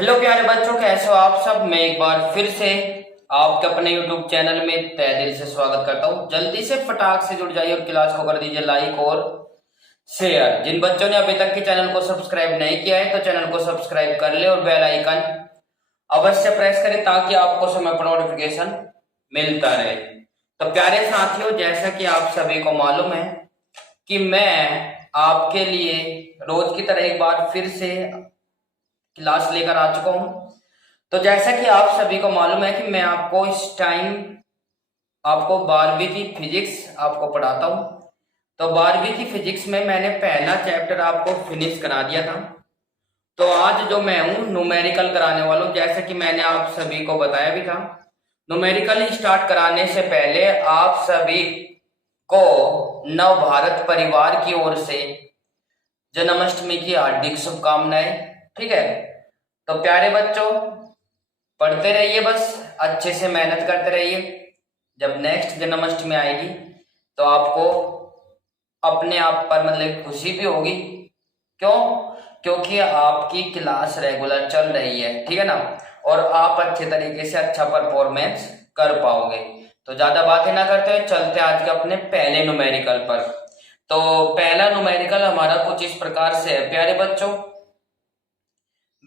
Hello प्यारे बच्चों, कैसे हो आप सब। मैं एक बार फिर से आपके अपने YouTube चैनल में तहे दिल से स्वागत करता हूँ। जल्दी से फटाक से जुड़ जाइए और क्लास को कर दीजिए लाइक और शेयर। जिन बच्चों ने अभी तक के चैनल को सब्सक्राइब नहीं किया है तो चैनल को सब्सक्राइब कर ले और बेल आइकन अवश्य प्रेस करें ताकि आपको समय पर नोटिफिकेशन मिलता रहे। तो प्यारे साथियों, जैसा कि आप सभी को मालूम है कि मैं आपके लिए रोज की तरह एक बार फिर से क्लास लेकर आ चुका हूं। तो जैसा कि आप सभी को मालूम है कि मैं आपको इस टाइम आपको 12वीं की फिजिक्स आपको पढ़ाता हूं। तो 12वीं की फिजिक्स में मैंने पहला चैप्टर आपको फिनिश करा दिया था। तो आज जो मैं हूं न्यूमेरिकल कराने वाला हूं। जैसा कि मैंने आप सभी को बताया भी था, न्यूमेरिकल स्टार्ट कराने से पहले आप सभी को नव भारत परिवार की ओर से जन्माष्टमी की हार्दिक शुभकामनाएं। ठीक है, तो प्यारे बच्चों पढ़ते रहिए, बस अच्छे से मेहनत करते रहिए। जब नेक्स्ट जन्माष्टमी आएगी तो आपको अपने आप पर मतलब खुशी भी होगी। क्यों? क्योंकि आपकी क्लास रेगुलर चल रही है, ठीक है ना, और आप अच्छे तरीके से अच्छा परफॉर्मेंस कर पाओगे। तो ज्यादा बातें ना करते हुए चलते आज के अपने पहले न्यूमेरिकल पर। तो पहला न्यूमेरिकल हमारा कुछ इस प्रकार से है प्यारे बच्चों।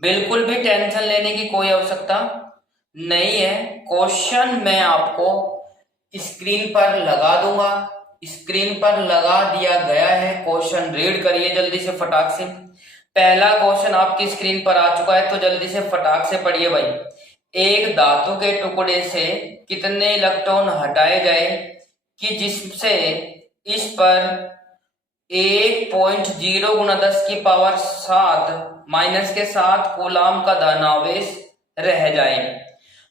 बिल्कुल भी टेंशन लेने की कोई आवश्यकता नहीं है। क्वेश्चन मैं आपको स्क्रीन पर लगा दूंगा। स्क्रीन पर लगा दिया गया है, क्वेश्चन रीड करिए जल्दी से फटाक से। पहला क्वेश्चन आपकी स्क्रीन पर आ चुका है तो जल्दी से फटाक से पढ़िए भाई। एक धातु के टुकड़े से कितने इलेक्ट्रॉन हटाए जाए कि जिससे इस पर 1.0 गुणा 10 की पावर 7 माइनस के 7 कूलाम का धनावेश रह जाए।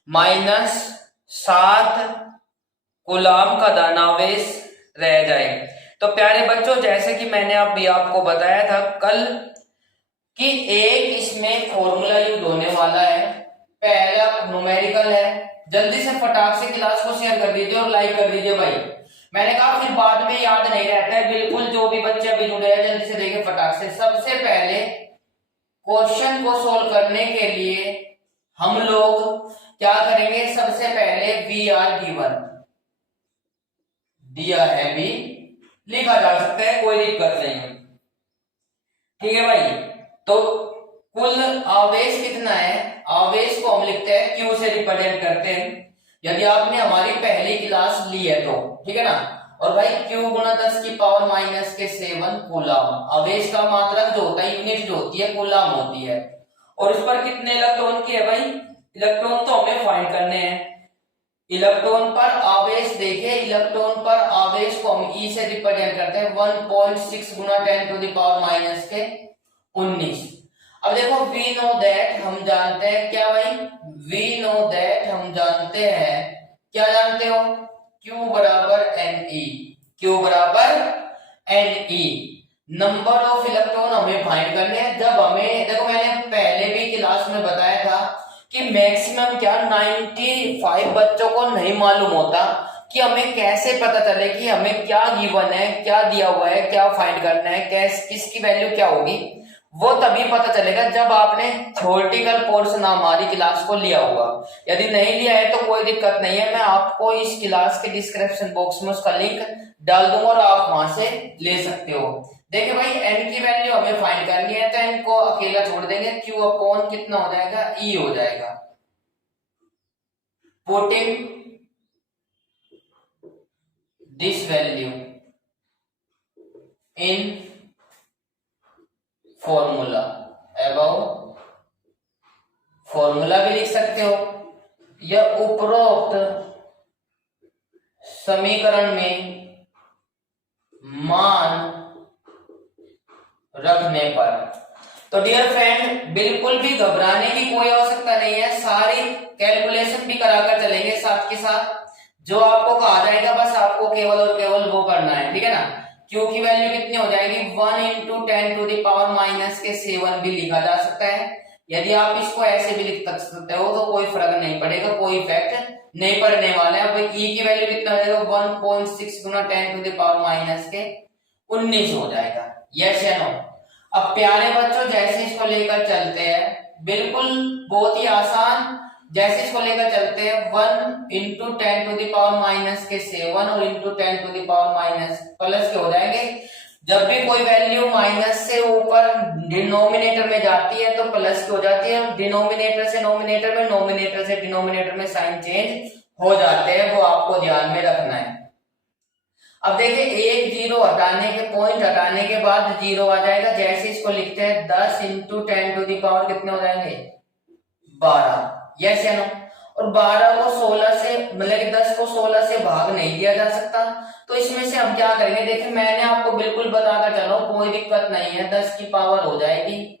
-7 कूलाम का धनावेश रह जाए। तो प्यारे बच्चों, जैसे कि मैंने अभी आपको बताया था कल कि एक इसमें फॉर्मूला यूज होने वाला है। पहला न्यूमेरिकल है। जल्दी से फटाक से क्लास को शेयर कर दीजिए और लाइक कर दीजिए भाई। मैंने कहा फिर बाद में याद नहीं रहता है। बिल्कुल जो भी बच्चे अभी जुड़े हैं जल्दी से देखें फटाक से। सबसे पहले क्वेश्चन को सोल्व करने के लिए हम लोग क्या करेंगे, सबसे पहले वी आर गिवन दिया है भी लिखा जा सकता है, कोई दिक्कत नहीं है। ठीक है भाई, तो कुल आवेश कितना है, आवेश को हम लिखते हैं क्यू से रिप्रेजेंट करते हैं यदि आपने हमारी पहली क्लास ली है तो, ठीक है ना। और भाई क्यू गुणा 10 की पावर माइनस के 7 कूलाम। आवेश का मात्रक जो होता है, यूनिट जो होती है कूलाम होती है। और इस पर कितने इलेक्ट्रॉन की है भाई, इलेक्ट्रॉन तो हमें फाइंड करने हैं। इलेक्ट्रॉन पर आवेश देखे, इलेक्ट्रॉन पर आवेश को हम ई से रिप्रेजेंट करते हैं 1.6 गुणा 10 टू द पावर माइनस के 19। अब देखो वी नो दैट, हम जानते हैं क्या भाई, वी नो दैट हम जानते हैं, क्या जानते हो, Q बराबर Ne। Q बराबर Ne, नंबर ऑफ इलेक्ट्रॉन हमें फाइंड करने हैं। जब हमें देखो, मैंने पहले भी क्लास में बताया था कि मैक्सिमम क्या 95 बच्चों को नहीं मालूम होता कि हमें कैसे पता चले कि हमें क्या गिवन है, क्या दिया हुआ है, क्या फाइंड करना है, कैस किसकी वैल्यू क्या होगी। वो तभी पता चलेगा जब आपने थ्योरेटिकल पोर्शन हमारी क्लास को लिया होगा। यदि नहीं लिया है तो कोई दिक्कत नहीं है, मैं आपको इस क्लास के डिस्क्रिप्शन बॉक्स में उसका लिंक डाल दूंगा और आप वहां से ले सकते हो। देखिए भाई, n की वैल्यू हमें फाइंड करनी है तो n को अकेला छोड़ देंगे, q अपॉन कितना हो जाएगा, e हो जाएगा। Putting this value in formula, above formula भी लिख सकते हो या उपरोक्त समीकरण में मान रखने पर। तो डियर फ्रेंड, बिल्कुल भी घबराने की कोई आवश्यकता नहीं है। सारी कैलकुलेशन भी कराकर चलेंगे साथ के साथ। जो आपको कहा जाएगा बस आपको केवल और केवल वो करना है, ठीक है ना। Q की वैल्यू कितनी हो जाएगी, 1 into 10 to the power minus के 7 भी लिखा जा सकता है। यदि आप इसको ऐसे भी लिख सकते हो तो कोई फर्क नहीं पड़ेगा, कोई इफेक्ट नहीं पड़ने वाला है। अब E की वैल्यू कितना हो जाएगा, 1.6 गुना 10 टू द पावर माइनस के 19 हो जाएगा। यस या नो। अब प्यारे बच्चों, जैसे इसको लेकर चलते हैं, बिल्कुल बहुत ही आसान। जैसे इसको लेकर चलते हैं 1 इंटू 10⁻⁻ के 7 और इंटू 10⁻⁻ प्लस के हो जाएंगे। जब भी कोई वैल्यू माइनस से ऊपर डिनोमिनेटर में जाती है तो प्लस की हो जाती है, डिनोमिनेटर से नोमिनेटर में, नोमिनेटर से डिनोमिनेटर में साइन चेंज हो जाते हैं, वो आपको ध्यान में रखना है। अब देखिए एक जीरो हटाने के, पॉइंट हटाने के बाद जीरो आ जाएगा। जैसे इसको लिखते हैं 10 इंटू 10⁻, कितने हो जाएंगे 12, यस या नो। और 12 को 16 से, मतलब कि 10 को 16 से भाग नहीं दिया जा सकता, तो इसमें से हम क्या करेंगे, देखिए मैंने आपको बिल्कुल बताकर चलो, कोई दिक्कत नहीं है, 10 की पावर हो जाएगी।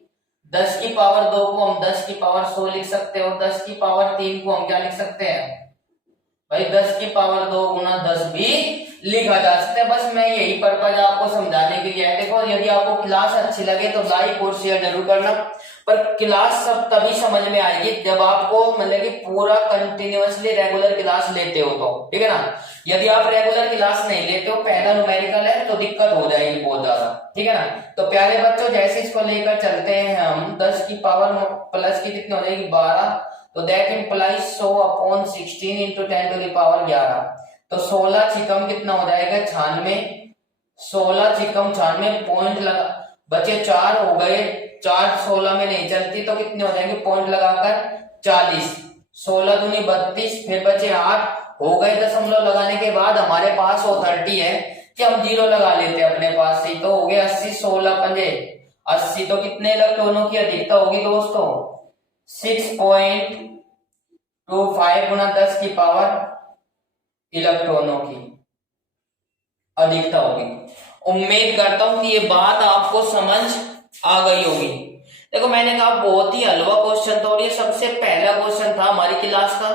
10 की पावर 2 को हम 10 की पावर 100 लिख सकते हैं, और 10 की पावर 3 को हम क्या लिख सकते हैं भाई, 10 की पावर 2 गुना 10 भी लिखा जा सकता है। बस मैं यही पर्पज आपको समझाने के लिए है। देखो यदि आपको क्लास अच्छी लगे तो लाइक और शेयर जरूर करना, पर क्लास सब तभी समझ में आएगी जब आपको मतलब कि पूरा कंटिन्यूअसली रेगुलर क्लास लेते हो तो, ठीक है ना। यदि आप रेगुलर क्लास नहीं लेते हो, पहला न्यूमेरिकल है, तो दिक्कत हो जाएगी बहुत ज्यादा, ठीक है ना। तो प्यारे बच्चों जैसे इसको लेकर चलते हैं हम, 10 की पावर प्लस की कितनी हो जाएगी 12, तो दैट इंप्लाइज 100/16 इंटू 10⁻11। तो 16 छिकम कितना हो जाएगा 96, 16 छिकम 96, पॉइंट लगा बचे 4 हो गए, 4 16 में नहीं चलती तो कितने हो जाएंगे, पॉइंट लगाकर 40, 16 दूनी 32, फिर बचे 8 हो गए। दशमलव लगाने के बाद हमारे पास वो 30 है कि हम जीरो लगा लेते हैं अपने पास से, तो हो गए 80, 16 पंजे 80। तो कितने इलेक्ट्रॉनों की अधिकता होगी दोस्तों 6.25 गुना 10 की पावर इलेक्ट्रॉनों की अधिकता होगी। उम्मीद करता हूं कि ये बात आपको समझ आ गई होगी। देखो मैंने कहा बहुत ही हलवा क्वेश्चन था, और ये सबसे पहला क्वेश्चन था हमारी क्लास का,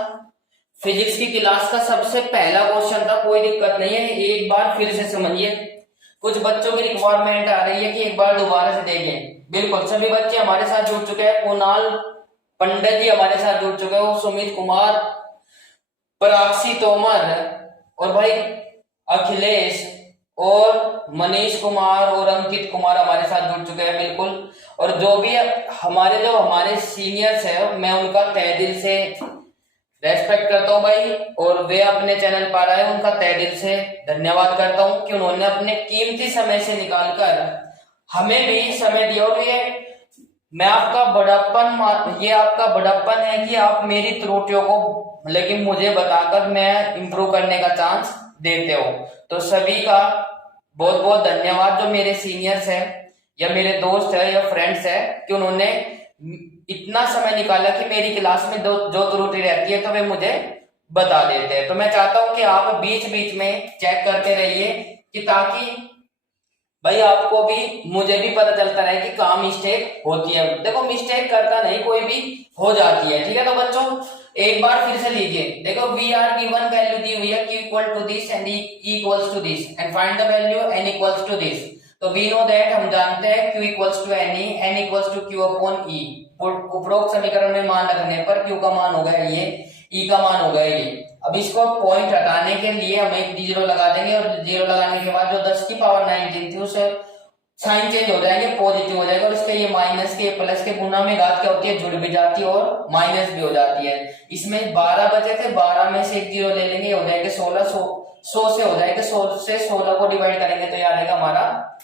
फिजिक्स की क्लास का सबसे पहला क्वेश्चन था। कोई दिक्कत नहीं है, एक बार फिर से समझिए। कुछ बच्चों की रिक्वायरमेंट आ रही है कि एक बार दोबारा से देखें। बिल्कुल सभी बच्चे हमारे साथ जुड़ चुके हैं, कुणाल पंडित जी हमारे साथ जुड़ चुके हैं, सुमित कुमार, पराक्षी तोमर, और भाई अखिलेश और मनीष कुमार और अंकित कुमार हमारे साथ जुड़ चुके हैं। बिल्कुल, और जो भी हमारे सीनियर्स है, मैं उनका तहे दिल से रेस्पेक्ट करता हूं भाई, और वे अपने चैनल पर आए, उनका तहे दिल से धन्यवाद करता हूं कि उन्होंने अपने कीमती समय से निकालकर हमें भी समय दिया। और ये मैं आपका बड़प्पन, ये आपका बड़प्पन है कि आप मेरी त्रुटियों को लेकिन मुझे बताकर मैं इंप्रूव करने का चांस देते हो। तो सभी का बहुत बहुत धन्यवाद, जो मेरे सीनियर्स है या मेरे दोस्त है या फ्रेंड्स है, कि उन्होंने इतना समय निकाला कि मेरी क्लास में जो त्रुटि रहती है तो वे मुझे बता देते हैं। तो मैं चाहता हूं कि आप बीच बीच में चेक करते रहिए, कि ताकि भाई आपको भी मुझे भी पता चलता रहे कि कहाँ मिस्टेक होती है। देखो मिस्टेक करता नहीं, कोई भी हो जाती है, ठीक है। तो बच्चों एक बार फिर से लीजिए, देखो वी आर गिवन वैल्यू दी हुई है q equal to this and e equals to this, and find the value n equals to this. तो वी नो दैट, हम जानते हैं q equals to n equals to q upon e। उपरोक्त समीकरण में मान रखने पर q का मान होगा ये, e का मान होगा ये। अब इसको पॉइंट हटाने के लिए हम एक जीरो लगा देंगे, और जीरो लगाने के बाद जो 10 की पावर 19 थी उसे साइन चेंज हो जाएंगे, पॉजिटिव हो जाएगा, और इसके ये माइनस के प्लस के गुना में घात क्या होती है, जुड़ भी जाती है और माइनस भी हो जाती है। इसमें 12 बचे थे, 12 में से एक जीरो ले लेंगे, हो जाएगा 16, 100 से हो जाएगा, 100 से 16 को डिवाइड करेंगे तो याद आएगा हमारा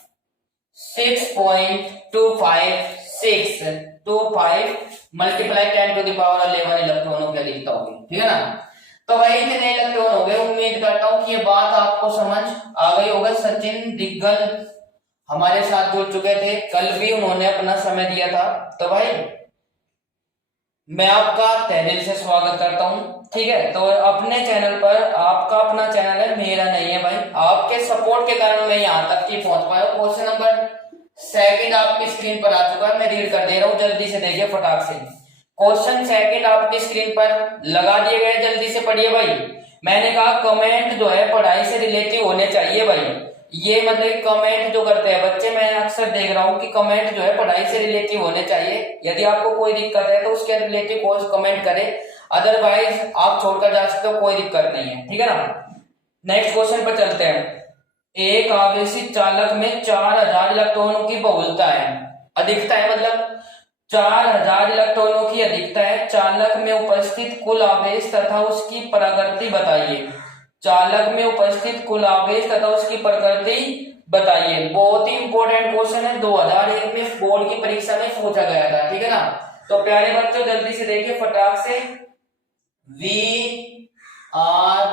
6.25625 मल्टीप्लाई 10⁻11 इलेक्ट्रॉनों की अधिकता होगी, ठीक है ना। तो भाई इतने इलेक्ट्रॉन हो गए। उम्मीद करता हूं कि ये बात आपको समझ आ गई होगा। सचिन दिग्गल हमारे साथ जुड़ चुके थे, कल भी उन्होंने अपना समय दिया था। तो भाई मैं आपका तहे दिल से स्वागत करता हूं, ठीक है। तो अपने चैनल पर, आपका अपना चैनल है, मेरा नहीं है भाई, आपके सपोर्ट के कारण मैं यहाँ तक की पहुंच पाया। क्वेश्चन नंबर 2 आपकी स्क्रीन पर आ चुका है, मैं रीड कर दे रहा हूँ, जल्दी से देखिए फटाक से। क्वेश्चन 2 आपकी स्क्रीन पर लगा दिए गए, जल्दी से पढ़िए भाई। मैंने कहा कमेंट जो है पढ़ाई से रिलेटिव होने चाहिए भाई। ये मतलब कमेंट जो करते हैं बच्चे, मैं अक्सर देख रहा हूँ कि कमेंट जो है पढ़ाई से रिलेटिव होने चाहिए। यदि आपको कोई दिक्कत है तो उसके रिलेटिव कोर्स कमेंट करें, अदरवाइज आप छोड़कर जा सकते हो, कोई दिक्कत नहीं है, ठीक है ना। नेक्स्ट क्वेश्चन पर चलते हैं। एक आवेशित चालक में 4000 इलेक्ट्रॉनों की बहुलता है, अधिकता है, मतलब 4000 इलेक्ट्रॉनों की अधिकता है, चालक में उपस्थित कुल आवेश तथा उसकी प्रकृति बताइए। चालक में उपस्थित कुल आवेश तथा उसकी प्रकृति बताइए। बहुत ही इंपॉर्टेंट क्वेश्चन है, 2001 में बोर्ड की परीक्षा में पूछा गया था, ठीक है ना। तो प्यारे बच्चों जल्दी से देखिए फटाक से, वी आर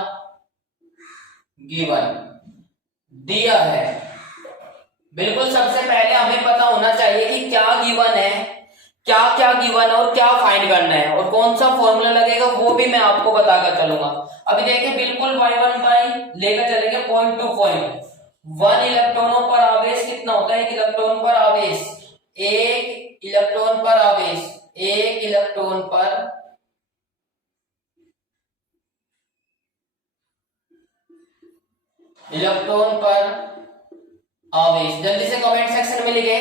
गिवन दिया है। बिल्कुल सबसे पहले हमें पता होना चाहिए कि क्या गिवन है, क्या क्या गिवन है और क्या फाइंड करना है और कौन सा फॉर्मूला लगेगा वो भी मैं आपको बताकर चलूंगा। अभी देखिए बिल्कुल बाय वन बाय लेकर चलेंगे पॉइंट टू पॉइंट। 1 इलेक्ट्रॉनों पर आवेश कितना होता है? 1 इलेक्ट्रॉन पर आवेश, 1 इलेक्ट्रॉन पर आवेश, 1 इलेक्ट्रॉन पर आवेश। जल्दी से कमेंट सेक्शन में लिखे,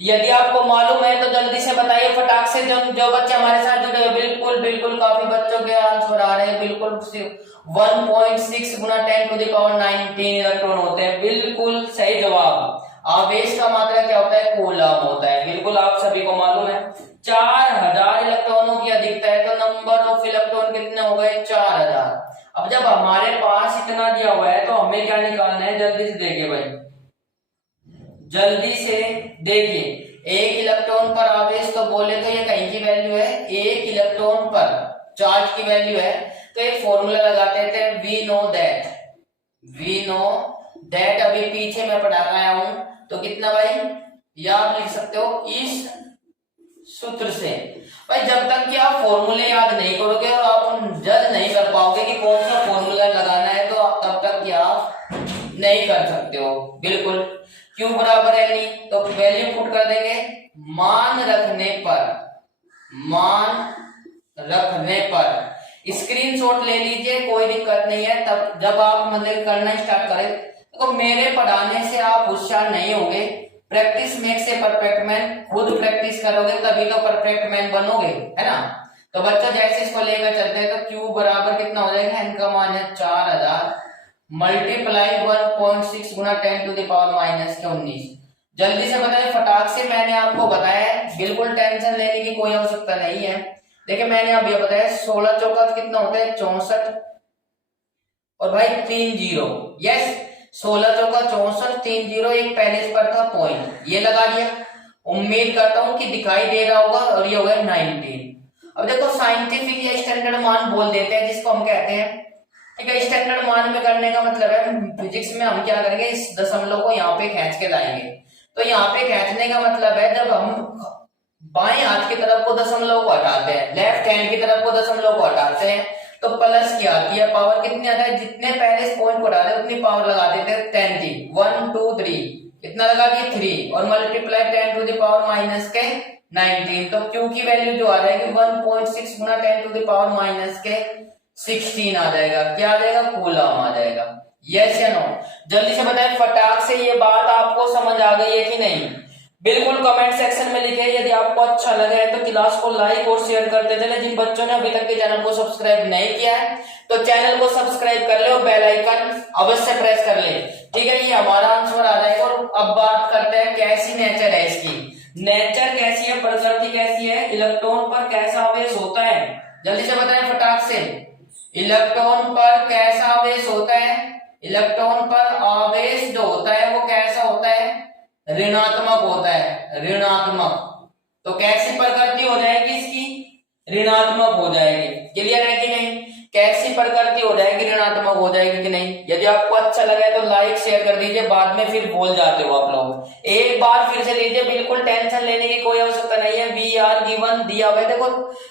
यदि आपको मालूम है तो जल्दी से बताइए फटाक से। जो बच्चे हमारे साथ जुड़े हैं, बिल्कुल बिल्कुल काफी बच्चों के आंसर आ रहे हैं। बिल्कुल 1.6 गुना 10 टू द पावर 19 इलेक्ट्रॉन होते हैं, बिल्कुल सही जवाब। आवेश का मात्रा क्या होता है? कूलम होता है, बिल्कुल आप सभी को मालूम है। 4000 इलेक्ट्रॉनों की अधिकता है तो नंबर ऑफ इलेक्ट्रॉन कितने हो गए? 4000। अब जब हमारे पास इतना दिया हुआ है तो हमें क्या निकालना है? जल्दी से देखिए भाई, जल्दी से देखिए। 1 इलेक्ट्रॉन पर आवेश तो बोले तो ये कहीं की वैल्यू है, 1 इलेक्ट्रॉन पर चार्ज की वैल्यू है। तो एक फॉर्मूला लगाते थे, वी नो दैट अभी पीछे मैं पढ़ा आया हूं। तो कितना भाई, या आप लिख सकते हो इस सूत्र से। भाई जब तक कि आप फॉर्मूले याद नहीं करोगे और आप जज नहीं कर पाओगे कि कौन सा फॉर्मूला लगाना है, तो तब तक कि आप नहीं कर सकते हो। बिल्कुल Q बराबर है नहीं, तो वैल्यू पुट कर देंगे। मान रखने पर स्क्रीनशॉट ले लीजिए, कोई दिक्कत नहीं है। तब जब आप मतलब करना स्टार्ट करें तो मेरे पढ़ाने से आप होशियार नहीं होगे। Practice makes a perfect man, खुद प्रैक्टिस करोगे तभी तो परफेक्ट मैन बनोगे, है ना। तो बच्चों जैसे इसको लेकर चलते हैं तो Q बराबर कितना हो जाएगा? इनका मान है 4000 मल्टीप्लाई 1.6 गुना 10 टू द पावर माइनस के 19। जल्दी से बताइए फटाक से, मैंने आपको बताया है, बिल्कुल टेंशन लेने की कोई आवश्यकता नहीं है। देखिए मैंने अब ये बताया 16 चौका कितना होता है? 64 और भाई 3 जीरो। यस, 16 चौका 64, 3 जीरो, एक पहले पर था पॉइंट, ये लगा दिया। उम्मीद करता हूं कि दिखाई दे रहा होगा। और ये हो गया 19। अब देखो साइंटिफिक या स्टैंडर्ड मान बोल देते हैं जिसको हम कहते हैं, ठीक है। स्टैंडर्ड मान में करने का मतलब है, फिजिक्स में हम क्या करेंगे, इस दशमलव को यहाँ पे खींच के लाएंगे। तो यहाँ पे खींचने का मतलब है जब हम बाएं हाथ की तरफ को दशमलव को हटाते हैं, लेफ्ट हैंड की तरफ को दशमलव को हटाते हैं, तो प्लस की आती है। पावर कितनी आता है? जितने पहले पॉइंट को हटाते उतनी पावर लगा देते हैं 10 थी। 1 2 3 कितना लगा दिए? 3 और multiply 10 to the power minus के 19। तो Q की वैल्यू जो आ जाएगी 1.6 गुना 10 टू द पावर माइनस के 16 आ जाएगा। क्या आ जाएगा? कूलम आ जाएगा। यस या नो? जल्दी से बताएं फटाक से, ये बात आपको समझ आ गई है कि नहीं? बिल्कुल कमेंट सेक्शन में लिखे। यदि आपको अच्छा लगा है तो क्लास को लाइक और शेयर करते चले। जिन बच्चों ने अभी तक के चैनल को सब्सक्राइब नहीं किया है तो चैनल को सब्सक्राइब कर ले और बेल आइकन अवश्य प्रेस कर ले, ठीक है। ये हमारा आंसर आ जाएगा। और अब बात करते हैं कैसी नेचर है इसकी। नेचर कैसी है, प्रकृति कैसी है, इलेक्ट्रॉन पर कैसा आवेश होता है? जल्दी से बताएं फटाक से, इलेक्ट्रॉन पर कैसा आवेश होता है? इलेक्ट्रॉन पर आवेश जो होता है वो कैसा होता है? ऋणात्मक होता है, ऋणात्मक। तो कैसी प्रकृति हो जाएगी इसकी? ऋणात्मक हो जाएगी। क्लियर है कि नहीं? कैसी प्रकृति हो जाएगी? ऋणात्मक हो जाएगी कि नहीं? यदि आपको अच्छा लगा है तो लाइक शेयर कर दीजिए, बाद में फिर भूल जाते हो आप लोग। एक बार फिर से लीजिए, बिल्कुल टेंशन लेने की कोई आवश्यकता नहीं है। वी आर गिवन दिया हुआ है। देखो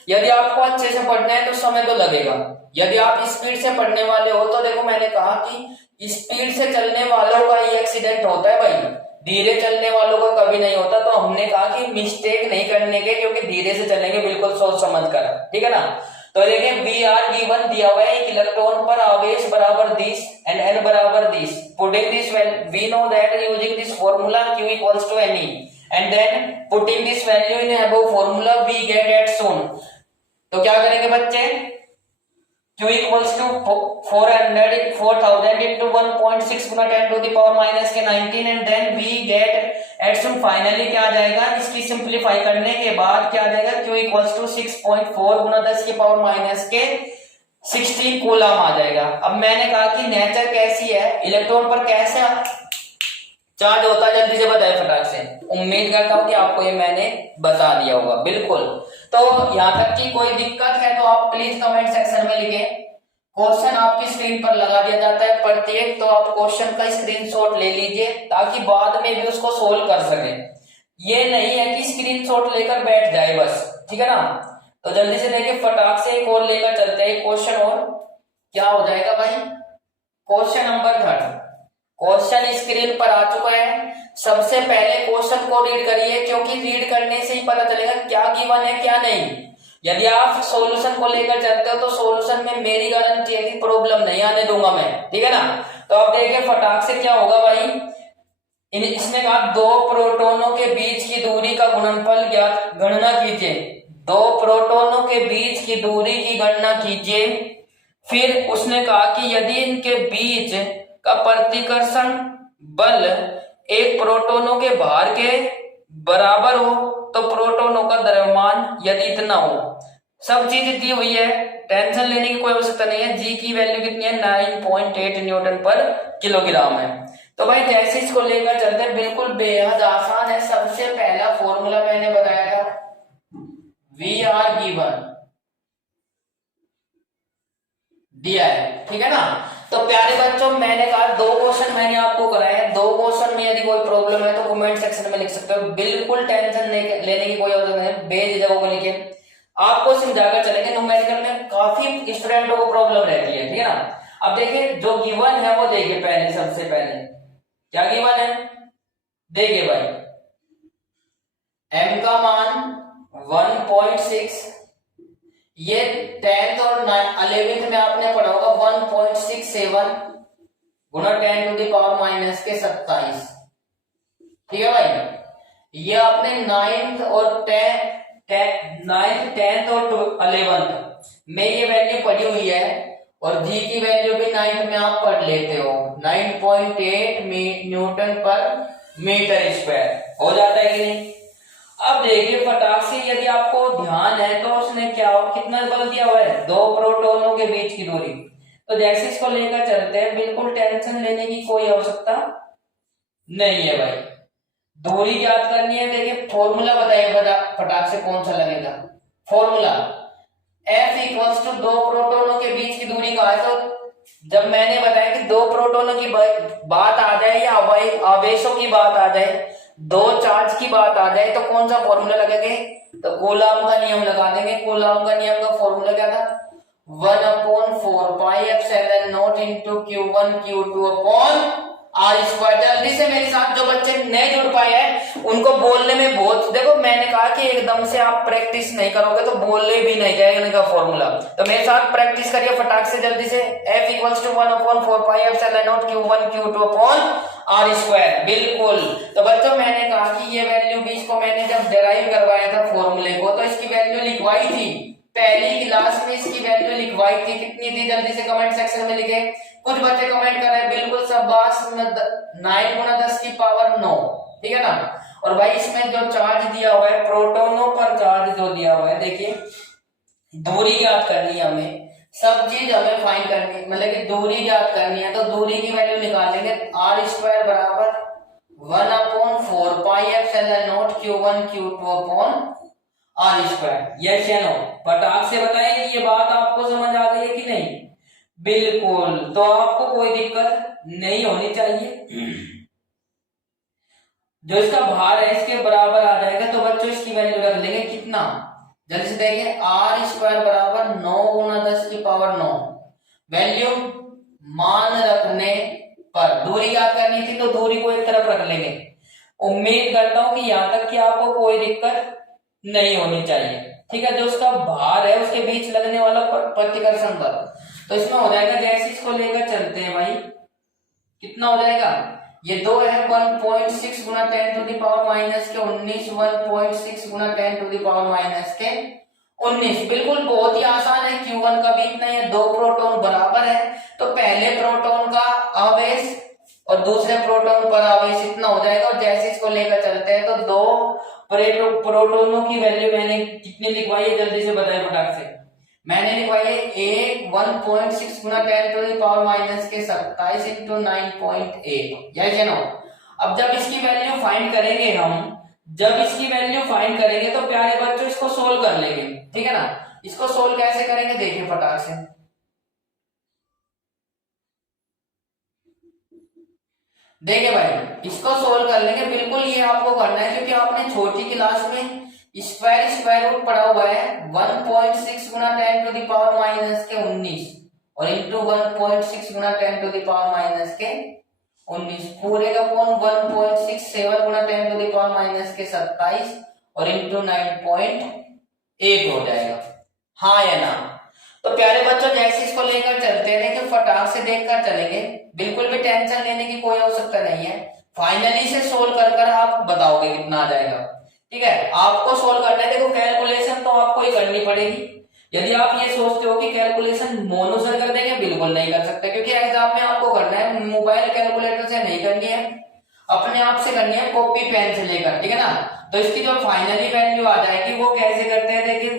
यदि आपको अच्छे से पढ़ना है तो समय तो लगेगा। यदि आप स्पीड से पढ़ने वाले हो तो देखो मैंने कहा कि स्पीड से चलने वालों का ही एक्सीडेंट होता है भाई, धीरे चलने वालों का कभी नहीं होता। तो हमने कहा कि मिस्टेक नहीं करने के, क्योंकि धीरे से चलेंगे बिल्कुल सोच समझ कर, ठीक है ना। तो देखिए वी आर गिवन दिया हुआ है, एक इलेक्ट्रॉन पर आवेश बराबर दिस एंड एन बराबर this. Putting this we know that using this formula Q equals to NE and then putting this value in above formula we get at soon. तो क्या करेंगे बच्चे, Q इक्वल्स टू 4000 इंटू 1.6 गुना 10 to the power minus के 19 and then we get at some finally क्या आ जाएगा, इसकी सिंप्लीफाई करने के बाद क्या आ जाएगा, Q इक्वल्स टू 6.4 गुना 10 की पावर माइनस के 16 कूलम आ जाएगा। अब मैंने कहा कि नेचर कैसी है, इलेक्ट्रॉन पर कैसा चार्ज होता है, जल्दी से बताए फटाक से। उम्मीद करता हूं कि आपको ये मैंने बता दिया होगा बिल्कुल। तो यहाँ तक की कोई दिक्कत है तो आप प्लीज कमेंट सेक्शन में लिखें। क्वेश्चन आपकी स्क्रीन पर लगा दिया जाता है प्रत्येक, तो आप क्वेश्चन का स्क्रीनशॉट ले लीजिए ताकि बाद में भी उसको सोल्व कर सके। ये नहीं है कि स्क्रीनशॉट लेकर बैठ जाए बस, ठीक है ना। तो जल्दी से देखिए फटाक से एक और लेकर चलते हैं क्वेश्चन, और क्या हो जाएगा भाई, क्वेश्चन नंबर 3। क्वेश्चन स्क्रीन पर आ चुका है। सबसे पहले क्वेश्चन को रीड करिए क्योंकि रीड करने से ही पता चलेगा क्या गिवन है क्या नहीं। यदि आप सॉल्यूशन को लेकर चलते हो तो सॉल्यूशन में मेरी गारंटी है कि प्रॉब्लम नहीं आने दूंगा मैं, ठीक है ना। तो अब देखिए फटाक से क्या होगा भाई, इसने कहा दो प्रोटोनों के बीच की दूरी का गुणनफल ज्ञात, गणना कीजिए। दो प्रोटोनों के बीच की दूरी की गणना कीजिए। फिर उसने कहा कि यदि इनके बीच का प्रतिकर्षण बल एक प्रोटोनों के भार के बराबर हो तो प्रोटोनों का द्रव्यमान यदि इतना हो। सब चीज दी हुई है, टेंशन लेने की कोई आवश्यकता नहीं है। जी की वैल्यू कितनी है, 9.8 न्यूटन पर किलोग्राम है। तो भाई जैसे इसको लेकर चलते हैं, बिल्कुल बेहद आसान है। सबसे पहला फॉर्मूला मैंने बताया था, वी आर गिवन दिया है, ठीक है ना। तो प्यारे बच्चों मैंने कहा 2 क्वेश्चन मैंने आपको कराए। 2 क्वेश्चन में यदि कोई प्रॉब्लम है तो कमेंट सेक्शन में लिख सकते हो, बिल्कुल टेंशन लेने की कोई आवश्यकता नहीं। बेझिझक को लिखे, आपको समझाकर चलेंगे। न्यूमेरिकल में काफी स्टूडेंटों को प्रॉब्लम रहती है, ठीक है ना। अब देखिए जो गिवन है वो देखिए, पहले सबसे पहले क्या गिवन है, देखिए भाई m का मान 1.6, ये 10th और 11th में आपने पढ़ा होगा 1.67 गुना 10 टू द पावर माइनस के 27, ठीक है भाई। ये आपने 9th और 10th और 11th में ये वैल्यू पढ़ी हुई है, और जी की वैल्यू भी 9th में आप पढ़ लेते हो, 9.8 न्यूटन पर मीटर स्क्वायर हो जाता है कि नहीं। अब देखिए फटाक से, यदि आपको ध्यान है तो उसने क्या कितना बल दिया हुआ है, 2 प्रोटोनों के बीच की दूरी। तो जैसे इसको लेकर चलते हैं, बिल्कुल टेंशन लेने की कोई आवश्यकता नहीं है भाई। दूरी ज्ञात करनी है, देखिए फॉर्मूला बताइए फटाक से कौन सा लगेगा। फॉर्मूला F इक्वल्स टू 2 प्रोटोनों के बीच की दूरी का है। तो जब मैंने बताया कि 2 प्रोटोनों की बात आ जाए या आवेशों की बात आ जाए, 2 चार्ज की बात आ जाए, तो कौन सा फॉर्मूला लगेगा, तो कूलॉम का नियम लगा देंगे। कूलॉम का नियम का फॉर्मूला क्या था, 1/4 pi epsilon not into Q1 Q2 upon R square. जल्दी से मेरे साथ जो बच्चे नहीं जुड़ पाए हैं उनको बोलने में बहुत, देखो मैंने कहा कि एकदम से आप प्रैक्टिस नहीं करोगे तो बोलने भी नहीं जाएगा इनका फॉर्मूला। तो मेरे साथ प्रैक्टिस करिए फटाक से जल्दी से। F equals to 1/4 pi epsilon not Q1 Q2 upon R square, बिल्कुल। तो बच्चों मैंने कहा कि ये वैल्यू भी, इसको मैंने जब डेराइव करवाया था फॉर्मूले को, तो इसकी वैल्यू लिखवाई थी पहली क्लास में, इसकी वैल्यू लिखवाई थी। कितनी थी, जल्दी से कमेंट सेक्शन में लिखे। कुछ बच्चे कमेंट कर रहे हैं बिल्कुल शाबाश, 9 गुना 10 की पावर 9, ठीक है ना। और भाई इसमें जो चार्ज दिया हुआ है, प्रोटोनों पर चार्ज जो दिया हुआ है, देखिए दूरी याद करनी है हमें, सब चीज हमें फाइंड करनी, मतलब कि दूरी याद करनी है। तो दूरी की वैल्यू निकालेंगे, R स्क्वायर बराबर 1/4 pi epsilon not Q1 Q2 upon R square. Yes या नो, फटाक से बताएं कि ये बात आपको समझ आ गई है कि नहीं। बिल्कुल, तो आपको कोई दिक्कत नहीं होनी चाहिए। जो इसका भार है इसके बराबर आ जाएगा, तो बच्चों इसकी वैल्यू रख लेंगे कितना, जल्दी से देखिए, R स्क्वायर बराबर 9 गुना 10 की पावर 9। वैल्यू मान रखने पर दूरी याद करनी थी, तो दूरी को एक तरफ रख लेंगे। उम्मीद करता हूं कि यहां तक कि आपको कोई दिक्कत नहीं होनी चाहिए, ठीक है। जो उसका भार है उसके बीच लगने वाला प्रतिकर्षण बल, तो इसमें हो जाएगा, जैसे इसको लेकर चलते हैं भाई, कितना हो जाएगा, ये 2 है 1.6 गुना 10 टू द पावर माइनस के 19, 1.6 गुना 10 टू द पावर माइनस के 19। बिल्कुल बहुत ही आसान है, Q1 का भी इतना ही है, 2 प्रोटॉन बराबर है तो पहले प्रोटॉन का आवेश और दूसरे प्रोटॉन पर आवेश इतना हो जाएगा, और जैसे इसको लेकर चलते हैं तो दो प्रोटोनों की वैल्यू मैंने कितनी लिखवाई है, जल्दी से बताएं फटाक से। मैंने लिखवाई है ए 1.6 गुना 10 टू द पावर माइनस के 27 इंटू 9.8, यस या नो। अब जब इसकी वैल्यू फाइंड करेंगे हम, जब इसकी वैल्यू फाइंड करेंगे तो प्यारे बच्चों इसको सोल्व कर लेंगे, ठीक है ना। इसको सोल्व कैसे करेंगे देखिए फटाक से। देखिए भाई इसको सोल्व कर लेंगे, बिल्कुल ये आपको करना है क्योंकि आपने छोटी क्लास में स्क्वायर रूट पढ़ा हुआ है। 1.6 गुना 10 टू द पावर माइनस के 19 और इंटू 1.6 गुना 10 टू द पावर माइनस के 19 पूरे का पॉन 1.67 गुना 10 टू द पावर माइनस के 27 और इंटू 9.8 हो जाएगा, हाँ या ना। तो प्यारे बच्चों जैसे इसको लेकर चलते हैं, देखिए फटाक से देखकर चलेंगे, बिल्कुल भी टेंशन लेने की कोई आवश्यकता नहीं है। फाइनली से सोल्व कर आप बताओगे कितना आ जाएगा, ठीक है। आपको सोल्व करना है, देखो कैलकुलेशन तो आपको ही करनी पड़ेगी। यदि आप ये सोचते हो कि कैलकुलेशन मोनो से कर देंगे, बिल्कुल नहीं कर सकते क्योंकि एग्जाम में आपको करना है, मोबाइल कैलकुलेटर से नहीं करनी है, अपने आप से करनी है, कॉपी पेन से लेकर, ठीक है ना। तो इसकी जो फाइनली वैल्यू आ जाएगी वो कैसे करते हैं, देखिए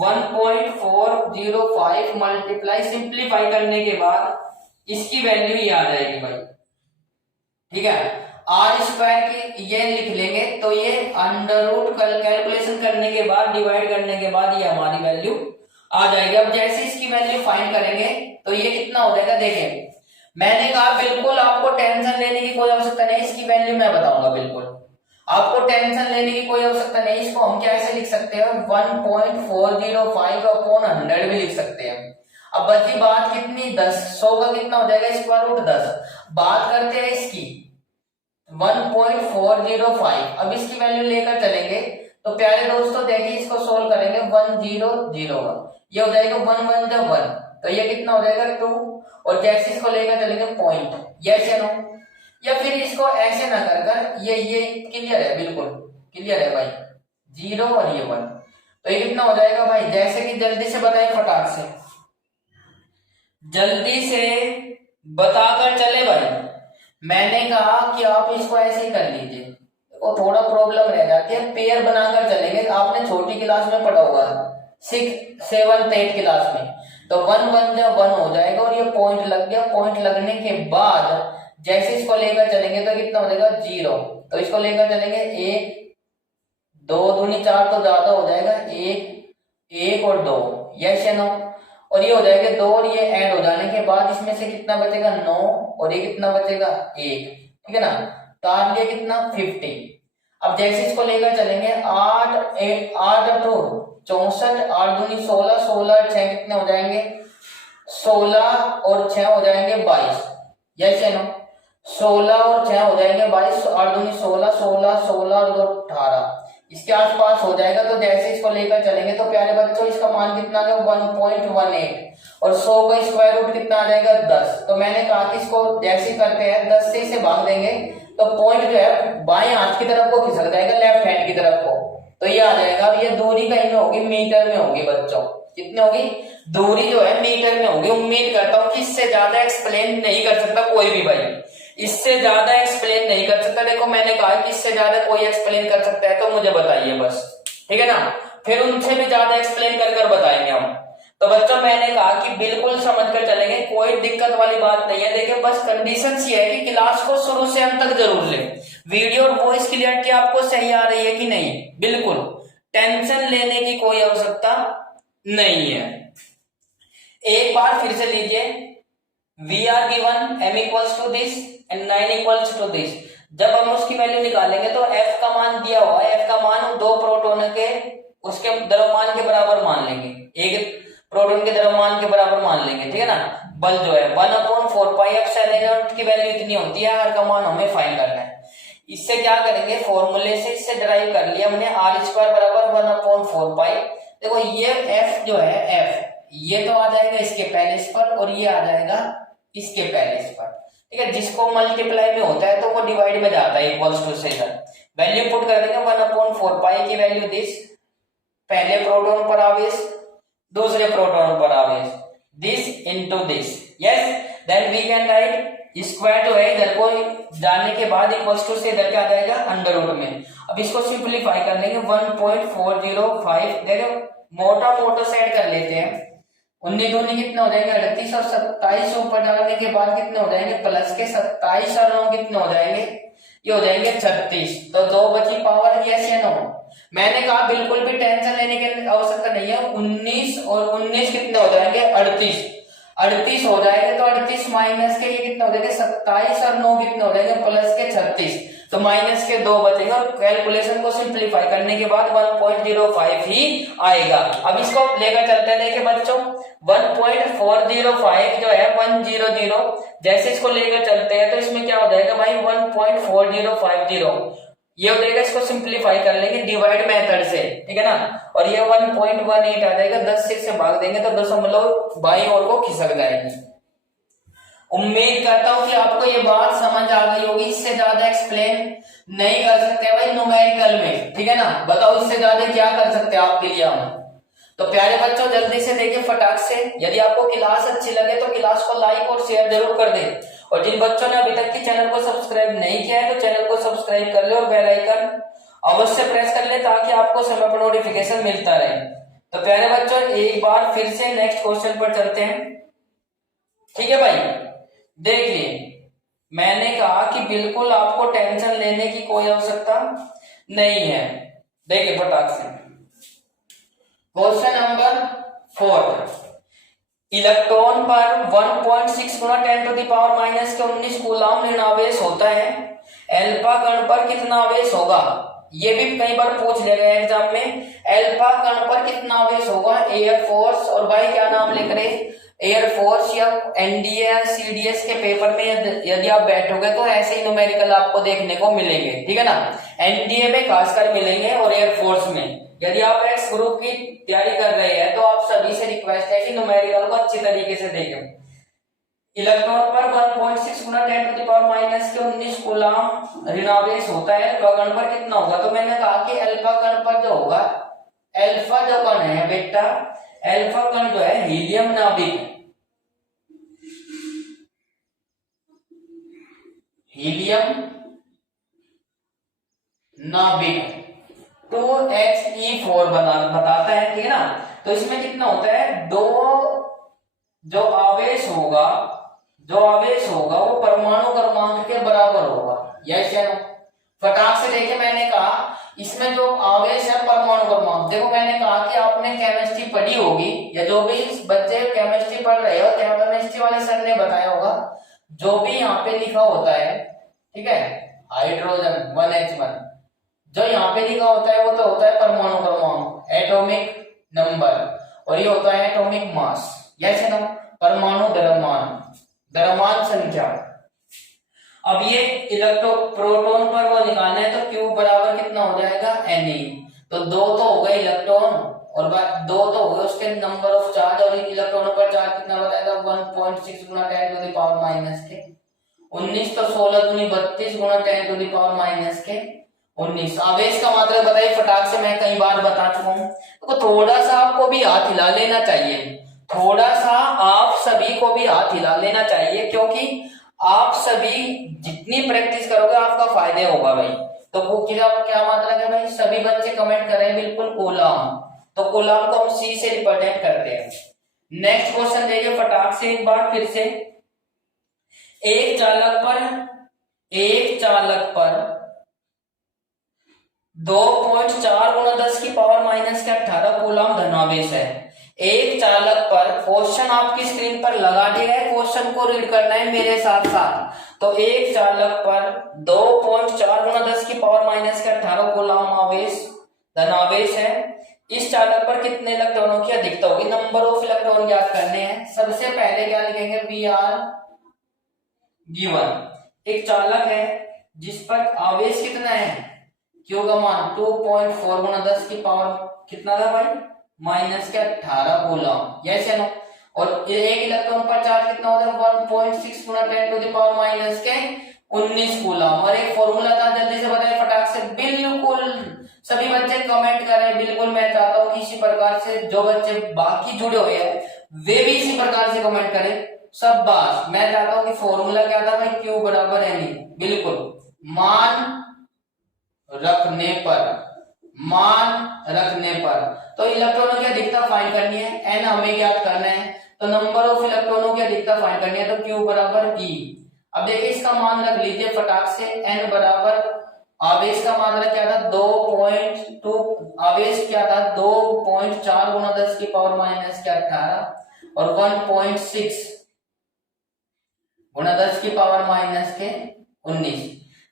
1.405 मल्टीप्लाई सिंप्लीफाई करने के बाद इसकी वैल्यू ये आ जाएगी भाई, ठीक है। आर स्क्वायर की ये लिख लेंगे तो ये अंडर रूट कैलकुलेशन करने के बाद डिवाइड करने के बाद ये हमारी वैल्यू आ जाएगी। अब जैसे इसकी वैल्यू फाइंड करेंगे तो ये कितना हो जाएगा, देखिए मैंने कहा बिल्कुल आपको टेंशन लेने की कोई आवश्यकता नहीं, इसकी वैल्यू मैं बताऊंगा, बिल्कुल आपको टेंशन लेने की कोई आवश्यकता नहीं। इसको हम कैसे लिख सकते हैं, 1.405 अपॉन 100 भी लिख सकते हैं। अब बची बात कितनी, 10, 100 का कितना हो जाएगा स्क्वायर रूट 10। बात करते हैं इसकी 1.405, अब इसकी वैल्यू लेकर चलेंगे तो प्यारे दोस्तों देखिए इसको सोल्व करेंगे 1001, ये हो जाएगा 1 1 जा 1, तो ये कितना हो जाएगा 2, और जैसे इसको लेकर चलेंगे पॉइंट, यस या नो। या फिर इसको ऐसे ना कर ये क्लियर है, बिल्कुल क्लियर है भाई, 0 और ये 1, तो ये कितना हो जाएगा भाई, जैसे कि जल्दी से बताए फटाक से, जल्दी से बताकर चले भाई। मैंने कहा कि आप इसको ऐसे ही कर लीजिए, वो थोड़ा प्रॉब्लम रह जाती है, पेयर बनाकर चलेंगे, आपने छोटी क्लास में पढ़ा होगा 6, 7, 8 क्लास में, तो 1 1 जा 1 हो जाएगा और ये पॉइंट लग गया। पॉइंट लगने के बाद जैसे इसको लेकर चलेंगे तो कितना हो जाएगा 0, तो इसको लेकर चलेंगे 1 2 दूनी 4 तो ज्यादा हो जाएगा, 1 और 2, यस या नो। और ये हो जाएगा 2 और ये ऐड हो जाने के बाद इसमें से कितना बचेगा 9 और ये कितना बचेगा 1, ठीक है ना। तो आ गया कितना 50। अब जैसे इसको लेकर चलेंगे 8 8 तो 64, 8 दूनी 16, 16 और 6 कितने हो जाएंगे 16 और 6 हो जाएंगे 22, यस या नो। 16 और 6 हो जाएंगे 22, 8 दूनी 16, 16 16 और 2 18, इसके आसपास हो जाएगा। तो जैसे इसको लेकर चलेंगे तो प्यारे बच्चों इसका मान कितना आ गया 1.18 और 100 का स्क्वायर रूट कितना आ जाएगा 10। तो मैंने कहा कि इसको जैसे करते हैं 10 से इसे भाग देंगे तो पॉइंट जो है बाएं हाथ की तरफ को खिसक जाएगा, लेफ्ट हैंड की तरफ को, तो ये आ जाएगा। अब ये दूरी कहीं में होगी, मीटर में होगी बच्चों, कितनी होगी दूरी जो है मीटर में होगी। उम्मीद करता हूँ कि इससे ज्यादा एक्सप्लेन नहीं कर सकता कोई भी भाई, इससे ज्यादा एक्सप्लेन नहीं कर सकता। देखो मैंने कहा कि इससे ज्यादा कोई एक्सप्लेन कर सकता है तो मुझे बताइए बस, ठीक है ना, फिर उनसे भी ज्यादा एक्सप्लेन कर बताएंगे हम। तो बच्चों मैंने कहा कि बिल्कुल समझ कर चलेंगे, कोई दिक्कत वाली बात नहीं है। देखिए बस कंडीशन ये है कि क्लास को शुरू से अंत तक जरूर ले, वीडियो और वॉइस क्लियरिटी आपको सही आ रही है कि नहीं, बिल्कुल टेंशन लेने की कोई आवश्यकता नहीं है। एक बार फिर से लीजिए, we are given m equals to this and 9 equals to this. जब हम उसकी वैल्यू निकालेंगे तो f का मान दिया हुआ है, f का मान दो प्रोटोन के उसके द्रव्यमान के बराबर मान लेंगे, एक प्रोटॉन के द्रव्यमान के बराबर मान लेंगे, ठीक है ना। बल जो है 1/4 पाई एप्सिलॉन की वैल्यू इतनी होती है, r का मान हमें फाइंड करना है। इससे क्या करेंगे, फॉर्मूले से इससे डिराइव कर लिया हमने, r स्क्वायर बराबर 1/4 पाई। देखो ये f जो है f ये तो आ जाएगा इसके पहले पर और ये आ जाएगा इसके पहले पर, ठीक है। जिसको मल्टीप्लाई में होता है तो वो डिवाइड में जाता है, इक्वल्स टू से वैल्यू पुट कर देंगे 1/4 पाई की वैल्यू दिस पहले प्रोटॉन पर आवेश, दूसरे प्रोटॉन पर आवेश, this into this, yes, then we can write square जो है इधर को डालने के बाद इक्वल्स टू से इधर क्या आ जाएगा अंडर रूट में। अब इसको सिंप्लीफाई कर लेंगे 1.405, देखो मोटा मोटा सेट कर लेते हैं, 19 दूनी कितने हो जाएंगे 38 और 27 ऊपर डालने के बाद कितने हो जाएंगे प्लस के 27 और 9 कितने हो जाएंगे, ये हो जाएंगे 36, तो 2 बची पावर यस या नो। मैंने कहा बिल्कुल भी टेंशन लेने की आवश्यकता नहीं है, 19 और 19 कितने हो जाएंगे 38 हो जाएंगे, तो 38 माइनस के ये कितने हो जाएंगे 27 और 9 कितने हो जाएंगे प्लस के 36, तो माइनस के 2 बचेंगे और कैलकुलेशन को सिंप्लीफाई करने के बाद 1.05 ही आएगा। अब इसको लेकर चलते हैं, देखिए बच्चों 1.405 जो है 100, जैसे इसको लेकर चलते हैं तो इसमें क्या हो जाएगा भाई 1.4050, ये हो जाएगा, इसको सिंप्लीफाई कर लेंगे डिवाइड मेथड से, ठीक है ना, और ये 1.18 आ जाएगा, 10 से भाग देंगे तो दशमलव बाईं ओर को खिसक जाएगी। उम्मीद करता हूं कि आपको ये बात समझ आ गई होगी, इससे ज्यादा एक्सप्लेन नहीं कर सकते भाई न्यूमेरिकल में, ठीक है ना, बताओ इससे ज्यादा क्या कर सकते हैं आपके लिए हम। तो प्यारे बच्चों जल्दी से देखिए फटाक से, यदि आपको क्लास अच्छी लगे तो क्लास को लाइक और शेयर जरूर कर दें, और जिन बच्चों ने अभी तक की चैनल को सब्सक्राइब नहीं किया है तो चैनल को सब्सक्राइब कर ले और बेल आइकन अवश्य प्रेस कर ले ताकि आपको समय पर नोटिफिकेशन मिलता रहे। तो प्यारे बच्चों एक बार फिर से नेक्स्ट क्वेश्चन पर चलते हैं, ठीक है भाई। देखिए मैंने कहा कि बिल्कुल आपको टेंशन लेने की कोई आवश्यकता नहीं है। देखिए फटाक से क्वेश्चन नंबर 4, इलेक्ट्रॉन पर 1.6 गुना 10⁻⁻⁻⁰ कूलम ऋणावेश होता है, अल्फा कण पर कितना आवेश होगा, ये भी कई बार पूछ ले गए एग्जाम में, अल्फा कण पर कितना आवेश होगा, एयरफोर्स, और भाई क्या नाम लिख रहे एयरफोर्स या एनडीए या सीडीएस के पेपर में यदि आप बैठोगे तो ऐसे ही न्यूमेरिकल आपको देखने को मिलेंगे, ठीक है ना, एनडीए में खासकर मिलेंगे और एयरफोर्स में। यदि आप एक्स ग्रुप की तैयारी कर रहे हैं तो आप सभी से रिक्वेस्ट है कि न्यूमेरिकल को अच्छी तरीके से देखें। इलेक्ट्रॉन पर 1.6 गुना 10⁻⁻⁻⁰ कूलम ऋणावेश होता है, अल्फा कण पर कितना होगा, तो मैंने कहा कि अल्फा कण पर जो होगा, अल्फा जो कण है बेटा, अल्फा कण जो है हीलियम नाभिक, हीलियम नाभिक 2He4 बताता है, ठीक है ना, तो इसमें कितना होता है, दो जो आवेश होगा वो परमाणु क्रमांक के बराबर होगा, यस या नो। फटाक से देखिए मैंने कहा इसमें जो आवेश है परमाणु क्रमांक, देखो मैंने कहा कि आपने केमिस्ट्री पढ़ी होगी या जो भी बच्चे केमिस्ट्री पढ़ रहे हो केमिस्ट्री वाले सर ने बताया होगा, जो भी यहाँ पे लिखा होता है, ठीक है, हाइड्रोजन 1H1 जो यहाँ पे लिखा होता है वो तो होता है परमाणु क्रमांक, एटॉमिक नंबर, और ये होता है एटॉमिक मास, यस या नो, परमाणु द्रव्यमान संख्या। अब ये प्रोटॉन पर वो निकालना है तो Q बराबर कितना हो जाएगा Ne, तो 2 तो हो गए इलेक्ट्रॉन और 2 तो हो गए उसके नंबर ऑफ चार्ज, और इलेक्ट्रॉन पर चार्ज कितना बताएगा 1.6 गुना 10⁻⁻⁻⁰ तो 16 दूनी 32 गुना 10⁻⁻⁻⁰ आवेश का मात्रा बताइए फटाक से, मैं कई बार बता चुका हूँ, तो थोड़ा सा आपको भी हाथ हिला लेना चाहिए, थोड़ा सा आप सभी को भी हाथ हिला लेना चाहिए, क्योंकि आप सभी जितनी प्रैक्टिस करोगे आपका फायदे होगा भाई। तो वो क्या मात्रा है भाई, सभी बच्चे कमेंट कर रहे हैं बिल्कुल कूलम, तो कूलम को हम C से रिप्रेजेंट करते हैं। नेक्स्ट क्वेश्चन देखिए फटाक से एक बार फिर से, एक चालक पर 2.4 गुना 10⁻⁻⁻18 कूलम धनावेश है, एक चालक पर, क्वेश्चन आपकी स्क्रीन पर लगा दिया है, क्वेश्चन को रीड करना है मेरे साथ साथ। तो एक चालक पर 2.4 गुना 10⁻⁻⁻18 कूलम आवेश धनावेश है, इस चालक पर कितने इलेक्ट्रॉनों की अधिकता होगी, नंबर ऑफ इलेक्ट्रॉन ज्ञात करने हैं। सबसे पहले क्या लिखेंगे, वी आर गिवन, एक चालक है जिस पर आवेश कितना है, Q का मान 2.4 गुना 10 की पावर कितना था भाई -18 कूलम, यस या नो, और एक इलेक्ट्रॉन पर चार्ज कितना होता है 1.6 गुना 10⁻⁻⁻⁰ कूलम, और एक फॉर्मूला था जल्दी से बताइए फटाक से, बिल्कुल सभी बच्चे कमेंट कर रहे हैं, बिल्कुल मैं चाहता हूँ कि इसी प्रकार से जो बच्चे बाकी जुड़े हुए हैं वे भी इसी प्रकार से कमेंट करें। सब बात मैं चाहता हूँ कि फॉर्मूला क्या था भाई, Q बराबर एन ई, बिल्कुल मान रखने पर तो इलेक्ट्रॉनों की अधिकता फाइंड करनी है, एन हमें ज्ञात करना है, तो नंबर ऑफ इलेक्ट्रॉनों की अधिकता फाइंड करनी है, तो Q बराबर E। अब देखिए इसका मान रख लीजिए फटाक से, n बराबर आवेश का मान क्या था 2.2, आवेश क्या था 2.4 गुना 10 की पावर माइनस के 18 और 1.6 गुना 10 की पावर माइनस के 19।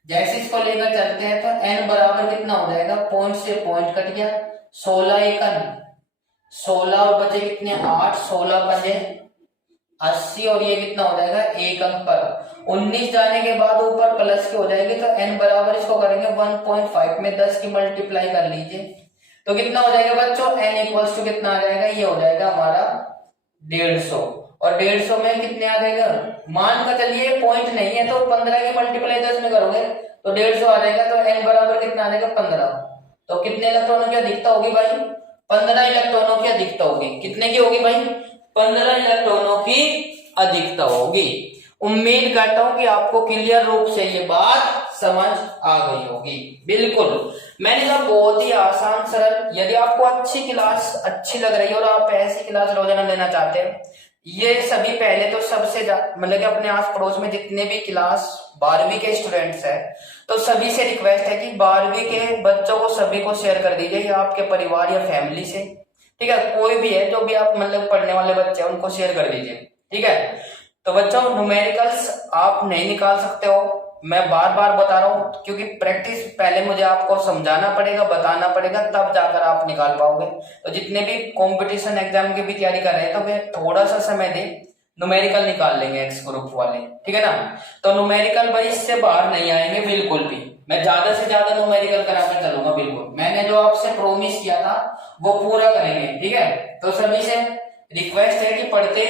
जैसे इसको लेकर चलते हैं तो n बराबर कितना हो जाएगा, पॉइंट से पॉइंट कट गया, 16 एकन 16 और बचे कितने 8, 16 बचे 80 और ये कितना हो जाएगा 1 अंक पर 19 जाने के बाद ऊपर प्लस के हो जाएगी, तो n बराबर इसको करेंगे 1.5 में 10 की मल्टीप्लाई कर लीजिए, तो कितना हो जाएगा बच्चों, n इक्वल्स टू कितना आ जाएगा, ये हो जाएगा हमारा 150 और 150 में कितने आ जाएगा, मान का चलिए पॉइंट नहीं है तो 15 की मल्टीप्लाई 10 में करोगे तो 150 आ जाएगा, तो n बराबर कितना आ जाएगा 15। तो कितने इलेक्ट्रॉनों की अधिकता होगी भाई, 15 इलेक्ट्रॉनों की अधिकता होगी, कितने की होगी भाई, 15 इलेक्ट्रॉनों की अधिकता होगी। उम्मीद करता हूं कि आपको क्लियर रूप से ये बात समझ आ गई होगी। बिल्कुल मैंने कहा बहुत ही आसान सरल, यदि आपको अच्छी क्लास अच्छी लग रही है और आप ऐसी क्लास रोजाना लेना चाहते हैं, ये सभी पहले तो सबसे मतलब कि अपने आस पड़ोस में जितने भी क्लास 12वीं के स्टूडेंट्स हैं तो सभी से रिक्वेस्ट है कि 12वीं के बच्चों को सभी को शेयर कर दीजिए, या आपके परिवार या फैमिली से, ठीक है, कोई भी है जो भी आप मतलब पढ़ने वाले बच्चे हैं उनको शेयर कर दीजिए, ठीक है। तो बच्चों न्यूमेरिकल्स आप नहीं निकाल सकते हो, मैं बार बार बता रहा हूं, क्योंकि प्रैक्टिस पहले मुझे आपको समझाना पड़ेगा, बताना पड़ेगा, तब जाकर आप निकाल पाओगे। तो जितने भी कंपटीशन एग्जाम की भी तैयारी कर रहे हैं तो वे थोड़ा सा समय दें, न्यूमेरिकल निकाल लेंगे एक्स ग्रुप वाले, ठीक है ना। तो न्यूमेरिकल भाई इससे बाहर नहीं आएंगे बिल्कुल भी, मैं ज्यादा से ज्यादा न्यूमेरिकल कराकर चलूंगा, बिल्कुल मैंने जो आपसे प्रोमिस किया था वो पूरा करेंगे, ठीक है। तो सभी से रिक्वेस्ट है कि पढ़ते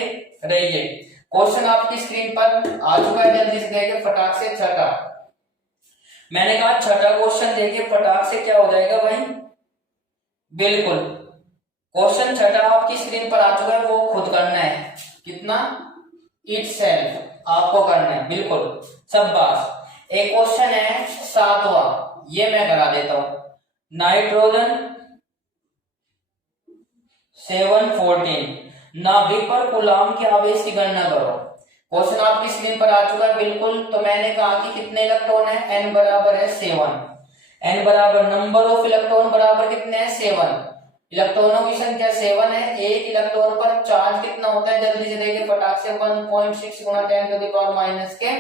रहिए। क्वेश्चन आपकी स्क्रीन पर आ चुका है, जल्दी से देखिए फटाक से। छठा, मैंने कहा छठा क्वेश्चन देखिए फटाक से क्या हो जाएगा भाई, बिल्कुल क्वेश्चन छठा आपकी स्क्रीन पर आ चुका है, वो खुद करना है, कितना इटसेल्फ आपको करना है, बिल्कुल शाबाश। एक क्वेश्चन है सातवां, ये मैं करा देता हूं, नाइट्रोजन 714 नाभिक पर कूलाम के आवेश की गणना करो। क्वेश्चन आपकी स्क्रीन पर आ चुका है, बिल्कुल। तो मैंने कहा कि कितने इलेक्ट्रॉन है, n बराबर है 7, n बराबर नंबर ऑफ इलेक्ट्रॉन बराबर कितने हैं 7, इलेक्ट्रॉनों की संख्या 7 है, एक इलेक्ट्रॉन पर चार्ज कितना होता है, जल्दी से देखिए फटाक से, 1.6 गुना 10 टू द पावर माइनस के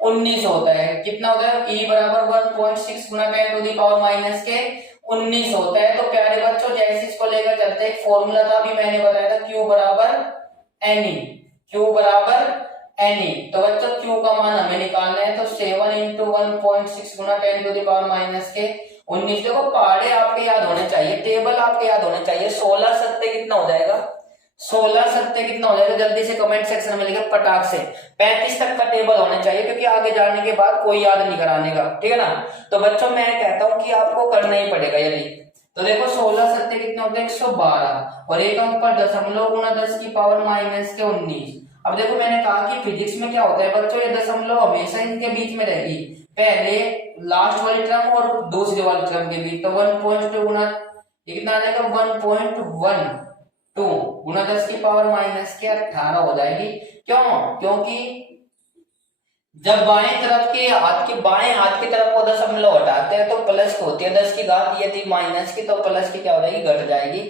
19 होता है, कितना होता है, E बराबर 1.6 गुना 10 टू द पावर माइनस के 19 होता है। तो प्यारे बच्चों जैसे इसको लेकर चलते हैं, एक फॉर्मूला था अभी मैंने बताया था, Q बराबर Ne, Q बराबर Ne। तो बच्चों Q का मान हमें निकालना है, तो 7 इंटू 1.6 गुना 10 टू द पावर माइनस के 19। देखो पहाड़े आपके याद होने चाहिए, टेबल आपके याद होने चाहिए, 16 सत्ते कितना हो जाएगा, 16 सत्ते कितना हो जाएगा, जल्दी से कमेंट सेक्शन में लिखे फटाक से। 35 तक का टेबल होना चाहिए, क्योंकि आगे जाने के बाद कोई याद नहीं कराने का, ठीक है ना। तो बच्चों मैं कहता हूं कि आपको करना ही पड़ेगा यदि, तो देखो 16 सत्ते कितने होते हैं 112 और एक अंक पर दशमलव गुना 10 की पावर माइनस के 19। अब देखो मैंने कहा कि फिजिक्स में क्या होता है बच्चों, ये दशमलव हमेशा इनके बीच में रहेगी, पहले लास्ट वाली टर्म और दूसरी वाली टर्म के बीच। तो 1.2 गुना कितना आ जाएगा 1.12 गुना 10 की पावर माइनस के 18 हो जाएगी। क्यों, क्योंकि जब बाएं तरफ के हाथ की बाएं हाथ की तरफ को दशमलव हटाते हैं तो प्लस की होती है 10 की घात, ये थी माइनस की, तो प्लस की क्या हो जाएगी घट जाएगी,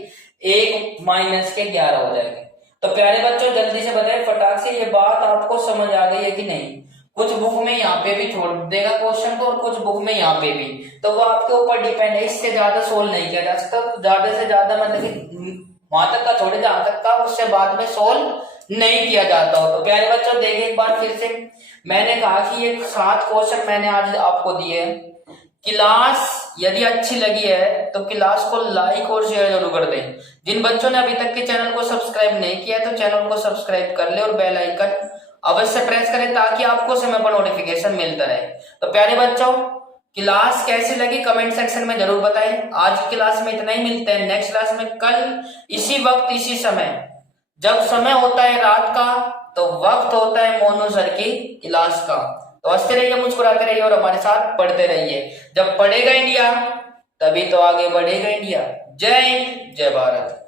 1 माइनस के 11 हो जाएगी। तो प्यारे बच्चों जल्दी से बताएं फटाक से, ये बात आपको समझ आ गई है कि नहीं। कुछ बुक में यहाँ पे भी छोड़ देगा क्वेश्चन को और कुछ बुक में यहाँ पे भी, तो वो आपके ऊपर डिपेंड है, इससे ज्यादा सोल्व नहीं किया जा सकता, ज्यादा से ज्यादा मतलब कि वहां तक का छोड़े जहां तक का, उससे बाद में सोल्व नहीं किया जाता हो। तो प्यारे बच्चों देखिए एक बार फिर से, मैंने कहा कि ये 7 क्वेश्चन मैंने आज आपको दिए। क्लास यदि अच्छी लगी है तो क्लास को लाइक और शेयर जरूर कर दें। जिन बच्चों ने अभी तक के चैनल को सब्सक्राइब नहीं किया है तो चैनल को सब्सक्राइब कर ले और बेल आइकन अवश्य प्रेस करें ताकि आपको समय पर नोटिफिकेशन मिलता रहे। तो प्यारे बच्चों क्लास कैसी लगी कमेंट सेक्शन में जरूर बताएं। आज की क्लास में इतना ही, मिलते हैं नेक्स्ट क्लास में कल इसी वक्त इसी समय। जब समय होता है रात का तो वक्त होता है मोनू सर की क्लास का। तो हंसते रहिए, मुस्कुराते रहिए और हमारे साथ पढ़ते रहिए। जब पढ़ेगा इंडिया तभी तो आगे बढ़ेगा इंडिया। जय हिंद, जय भारत।